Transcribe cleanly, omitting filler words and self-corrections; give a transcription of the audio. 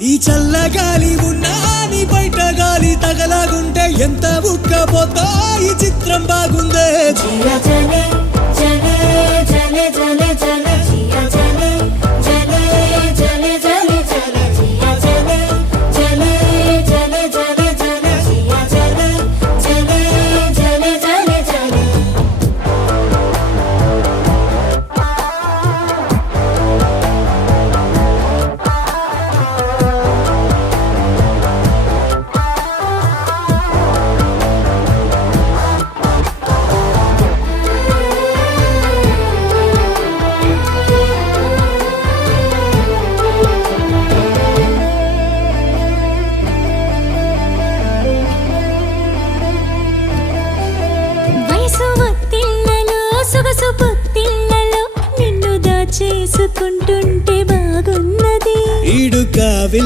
ఈ చల్లగాలి ఉన్నా నీ బయట గాలి తగలాగుంటే ఎంత ఉక్కపోతా ఈ చిత్రం బాగుందే. జలే జలే జలే జలే